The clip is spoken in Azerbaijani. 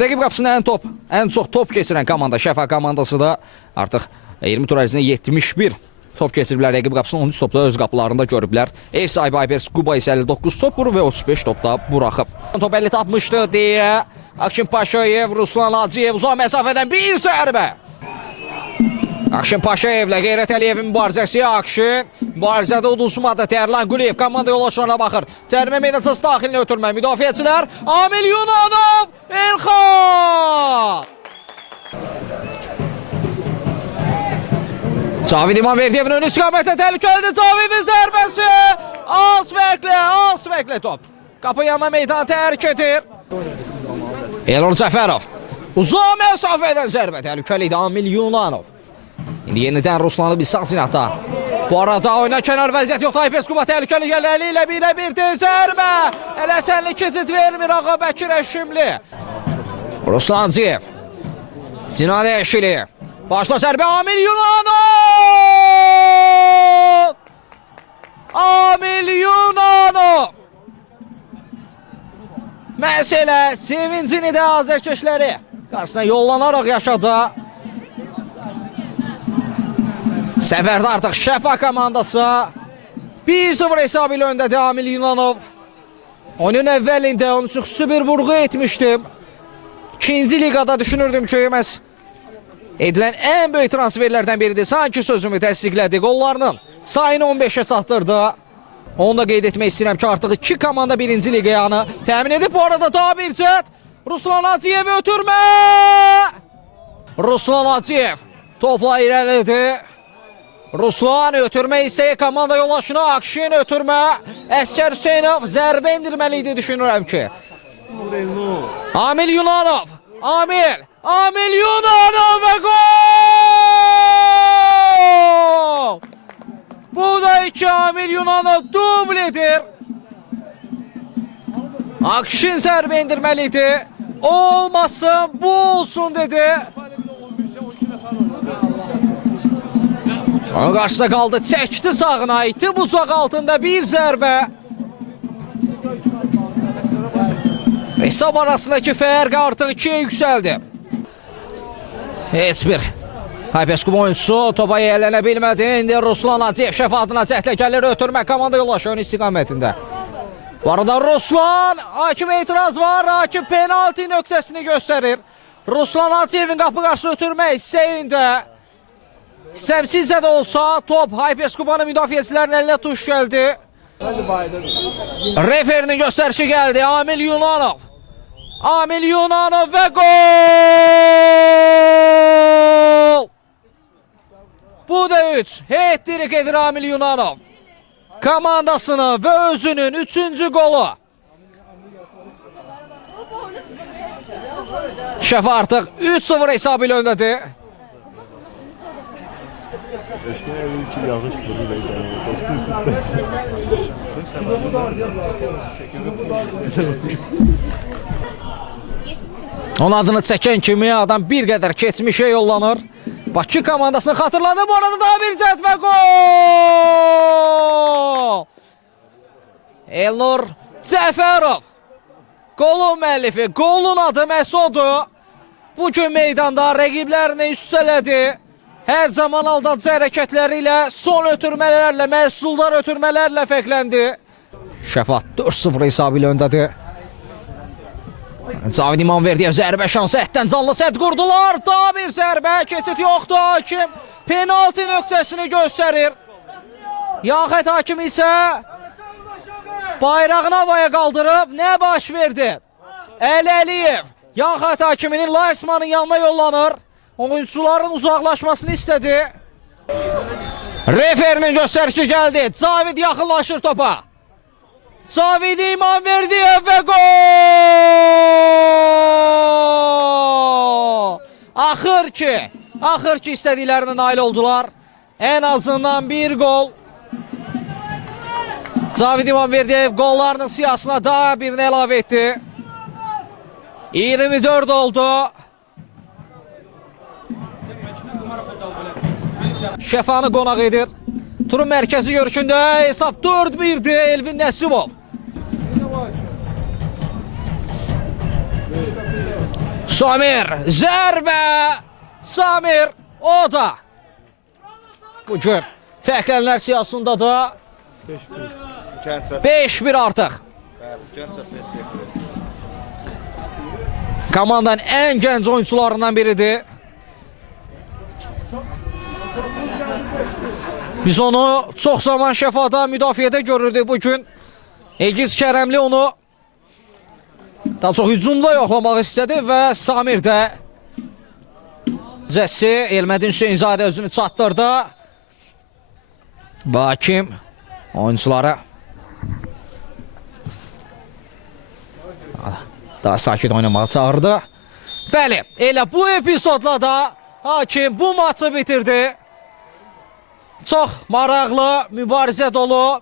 Rəqib qapısında ən çox top keçirən komanda Şəfa komandası da artıq 20 tur ərzində 71 top keçiriblər. Rəqib qapısını 13 topla öz qapılarında görüblər. Ev sahibi Aypers Quba isə 59 top vurub və 35 topda buraxıb. Top 50 tapmışdı deyə Akşin Paşayev, Ruslan Hacıyev uzaq məsafədən bir zərbə. Akşin Paşayevlə Qeyrət Əliyevin mübarizəsi. Akşin mübarizədə uduzmadı. Tərlan Quliyev komanda yoldaşlarına baxır. Cərimə meydançası daxilinə ötürmə. Müdafiəçilər Amil Yunanov, Elxan. Cavid İmanverdiyevin önü istiqamətdə təhlükəlidir. Cavidin zərbəsi. Az fərqlə top. Qapı yanına meydan tərk edir. Elor Cəfərov. Uzaq məsafədən zərbə təhlükəlidir. Amil Yunanov. İndi yenidən Ruslanı bir sağ zinata. Bu arada oyuna kənar vəziyyət yoxdur. Aypers Quba təhlükəli gəlirli ilə 1-1 zərbə. Ələsənli keçid vermir Ağa Bəkir Əşimli. Ruslan Hacıyev. Sinan Əşili. Başla zərbə Amil Yunanov. Amil Yunanov. Məsələ sevincini də azərkeşləri qarşısına yollanaraq yaşadı. Səfərdə artıq Şəfa komandası 1-0 hesabı ilə öndədir Amil Yunanov. Onun əvvəlində onun üçün xüsusi bir vurğu etmişdim. İkinci liqada düşünürdüm ki, məhz edilən ən böyük transferlərdən biridir. Sanki sözümü təsdiqlədi. Qollarının sayını 15-ə çatdırdı. Onu da qeyd etmək istəyirəm ki, artıq 2 komanda 1-ci liqayanı təmin edib. Bu arada daha bir cət. Ruslan Hacıyev ötürmə. Ruslan Hacıyev topla irəlidir. Ruslan ötürmə istəyi komanda yoldaşına. Akşin ötürmə. Əskər Hüseynov zərbə indirməliydi düşünürəm ki. Amil Yunanov. Amil Yunanov və gol! Bu da 2 Amil Yunanov dubledir. Akşin zərbə indirməliydi. Olmasın, bu olsun dedi. Onun qarşısında qaldı, çəkdi sağına, iti bucaq altında bir zərbə. Hesab arasındakı fərq artıq 2-yə yüksəldi. Heç bir Aypers Quba oyuncusu topa yiyələnə bilmədi. İndi Ruslan Hacıyev Şəfa adına cəhdlə gəlir, ötürmə komanda yoldaşı ön istiqamətində. Bu arada Ruslan, hakim etiraz var, hakim penalti nöqtəsini göstərir. Ruslan Hacıyevin qapı qarşı ötürmə hissəyində. İstəmsizcə də olsa top Aypers Qubanın müdafiəçilərin əlinə tuş gəldi. Referinin göstərişi gəldi. Amil Yunanov. Amil Yunanov və gol! Bu da 3. Hat-trick edir Amil Yunanov. Komandasının və özünün 3-cü qolu. Şəfa artıq 3-0 hesabı ilə öndədir. Onun adını çəkən kimi adam bir qədər keçmişə yollanır. Bakı komandasını xatırladı. Bu arada daha bir cət və gol! Elnur Cəfərov. Qolun müəllifi, qolun adı Məsudu. Bugün meydanda rəqiblərini üstələdi. Hər zaman aldadıcı hərəkətləri ilə, son ötürmələrlə, məhsuldar ötürmələrlə fərqləndi. Şəfa 4-0 hesabı ilə öndədir. Cavid İmanverdiyev zərbə şansı ətdən canlı sədd qurdular. Daha bir zərbə, keçid yoxdur. Hakim penalti nöqtəsini göstərir. Yaxət hakim isə bayrağını havaya qaldırıb nə baş verdi? Əliyev Yaxət hakiminin Laysmanın yanına yollanır. Oyuncuların uzaqlaşmasını istədi. Referinin göstərişi gəldi. Cavid yaxınlaşır topa. Cavid İmanverdiyev və gol! Axır ki istədiklərinə nail oldular. Ən azından bir gol. Cavid İmanverdiyev qollarının siyasına daha birini əlavə etdi. 24 oldu. Şəfanı qonaq edir. Turun mərkəzi görüşündə hesab 4-1'dir Elvin Nəsibov. Samir, zərbə. Samir, o da. Bugün fərqlənənlər siyasında da 5-1 artıq. Komandanın ən gənc oyuncularından biridir. Biz onu çox zaman Şəfada müdafiədə görürdük bugün. Egiz Kərəmli onu daha çox hücumda yoxlamaq istədi və Samir də Zəsi Elmədin Hüseynzadə özünü çatdırdı. Və hakim oyuncuları daha sakit oynamağa çağırdı. Bəli, elə bu epizodla da hakim bu maçı bitirdi. Çox maraqlı, mübarizə dolu